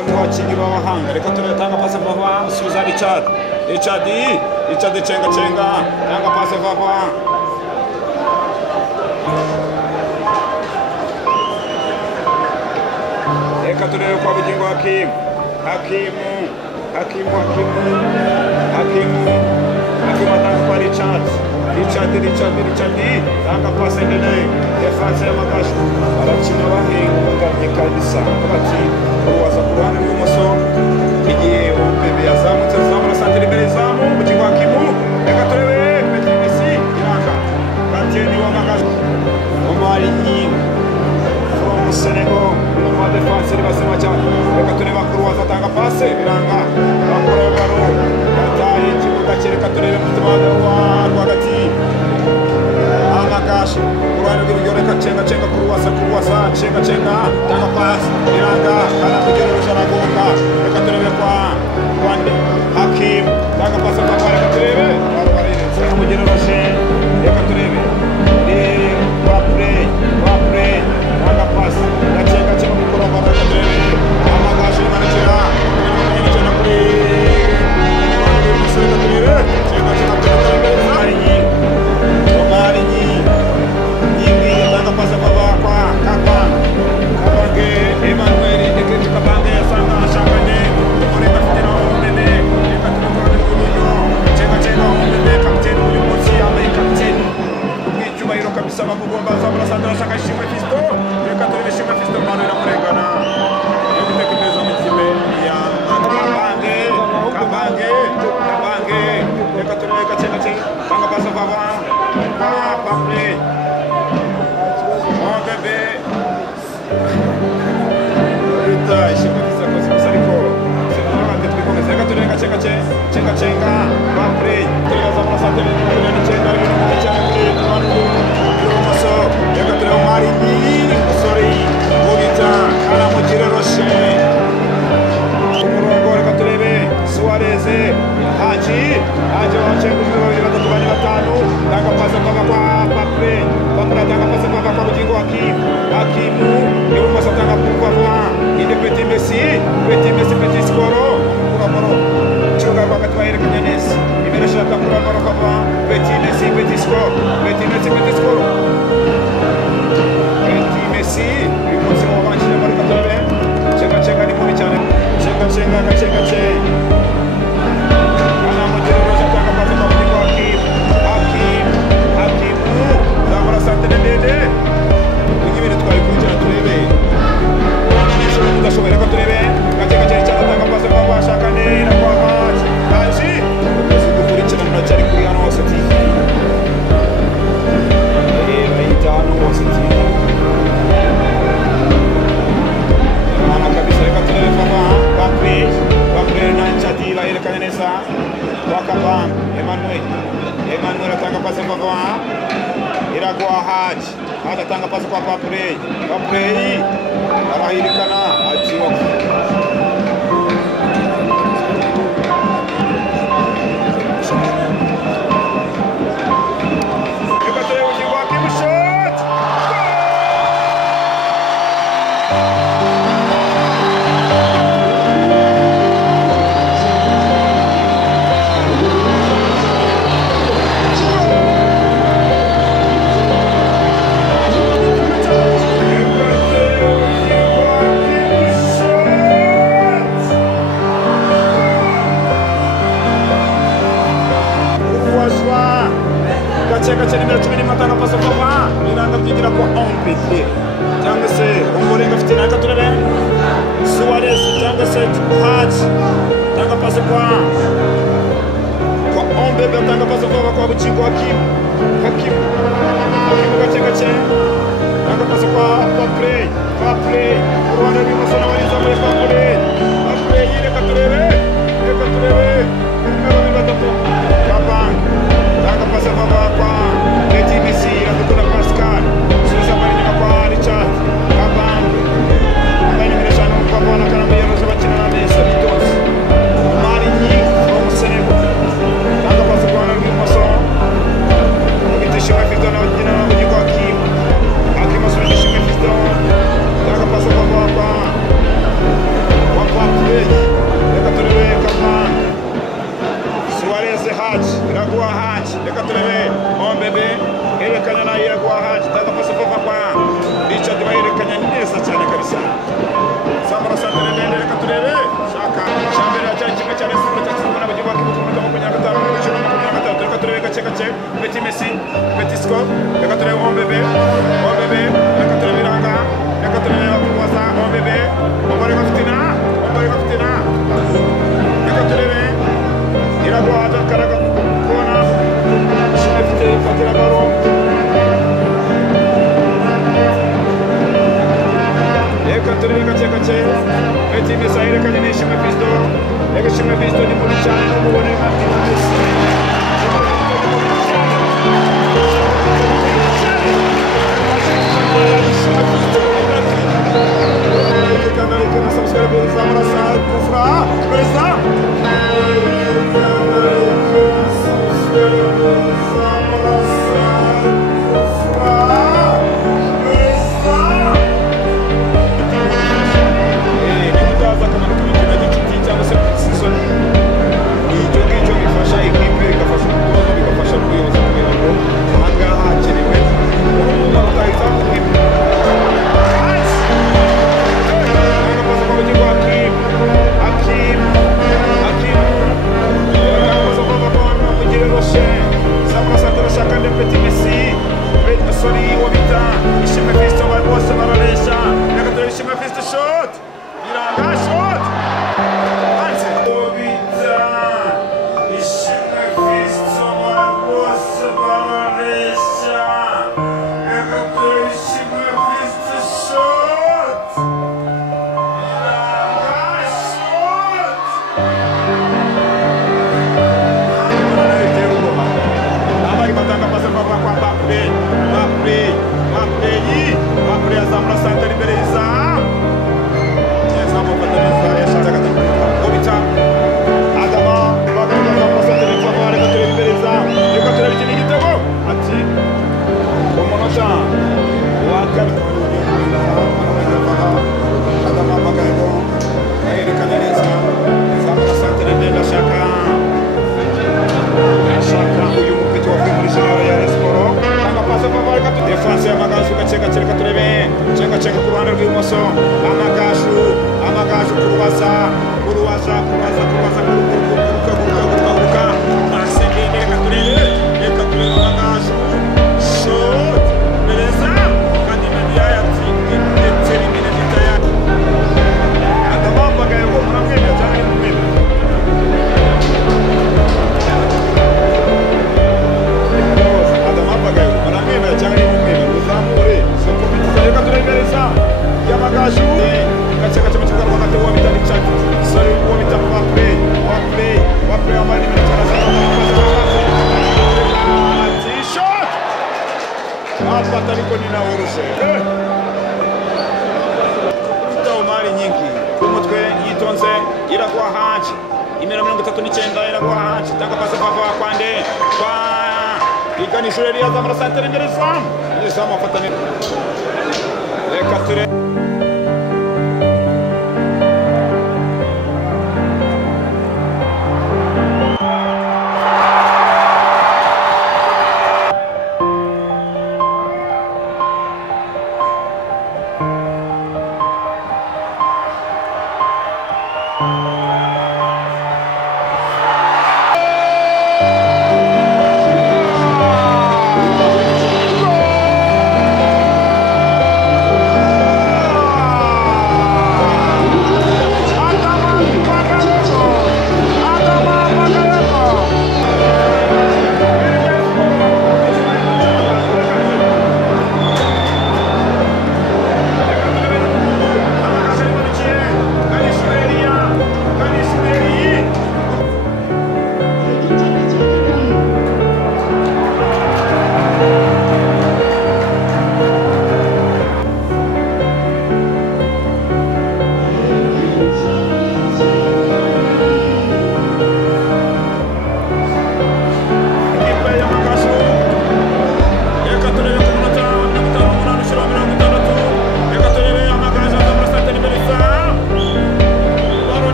umwe mu bakinnyi b'abahanga. Reka turatanga pasi vuba subiza Richard cenga tanga pasi vuba. Reka turebe kwa Bugingo Hakimu atanga kwa Richard tanga pasi ndende defense y'Amagaju arakina bahinga baganye kabisa bati uwaza ku ruhande rw'imoso igihe Bebe yazamutse zamura santere imbere zamu Bugingo Hakimu. Reka turebe Petit Messi iranga kapiteni w'Amagaju Omari Nyingo from Senegal mu defense basema cyane. Reka tureba ku ruwaza atanga pasi biranga bakora baro yataye ikibuga kereka turebe mutima rwagati Amagaju kurwana rw'ibyo. Reka cenga kuruwaza cenga tanga pasi biranga kana kugera rusharagonga. Reka turebe kwa Wande Hakim tanga pasi kwa. Reka turebe bararetse mugera rushe. Reka turebe wa play tanga pasi cenga gukora kwa. Reka turebe Amagaju manekera cenga kuri Reka turebe Omari Nyingi tanga pasi kwa Kabange Emmanuel Eketi Kabange asanga ashakane Reka fitena umene reka turebe uburyo cenga umene kapiteni uyu munsi yambaye kapiteni ubw'icyubahiro kabisa bagomba zamura Sandra ashaka Shimwe Fisto. Reka turebe Shimwe Fisto mano iramurengana yo gutekereza mu kipe ya Kabange. Reka turebe cenga tanga pasi vuba Paple Bebe Rita Shimwe Fisto kosa ariko sinabanje twikomeza. Reka turebe cenga Paple zamura Sandra cenga Reka turebe Omari sorry Bogita kana mugire Roshe umurongo. Reka turebe Suarez Haji wacenga babiri batatu bane batanu tanga pasi kwa Paple tanga pasi kwa Bugingo Hakimu ibumoso tanga kwa indi Petit Messi Petit Skoro kuramoro chunga wakati waherekanya neza imbere shaka kuramoro kwa Petit Messi Petit Skoro uyu munsi mu banjire muri Katore cenga ni mubi cyane cenga kana mugero roje tanga pasi kwa Bugingo Hakimu zamura santere ndende ibintu twari kujya turebe udashobora. Reka turebe cenga tanga pasi kwa bashakane na kwa Haji dukurikirana cyari kuri hano hose TV bayita hano hose TV mana kabisa. Reka turebe kwa Paple na Chadi baherekanye neza kwa Kabang Emmanuel atanga pasi kwa iragwa Haji atanga pasi kwa Paple arahirikana atiwa cenga nimero 10 atanga pasi kwa iranga byigira kwa Ompete cyangwa se umurenga afite naka turebe Suarez cyangwa se Haji tanga pasi kwa Ombebe atanga pasi kwa Bugingo Hakimu cenga tanga pasi kwa Paple urwana bimoso na waliza muri Paple reka turebe Kabang tanga pasi kwa Petit Messi akukuna Pascal suza bari kwa Richard Kabang ambaye ni mreshano kwa bwana kana mbere bakina na Messi bitos Omari Nyingo from Senegal tanga pasi kwa Ngimoso Shimwe Fisto na Bugingo Hakimu Shimwe Fisto tanga pasi kwa yerekanye n'ishimwe Kristo reka ishimwe Kristo ni muri cyane n'umubone Martina Messi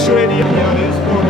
Mugisha Eliya ya Rayon Sport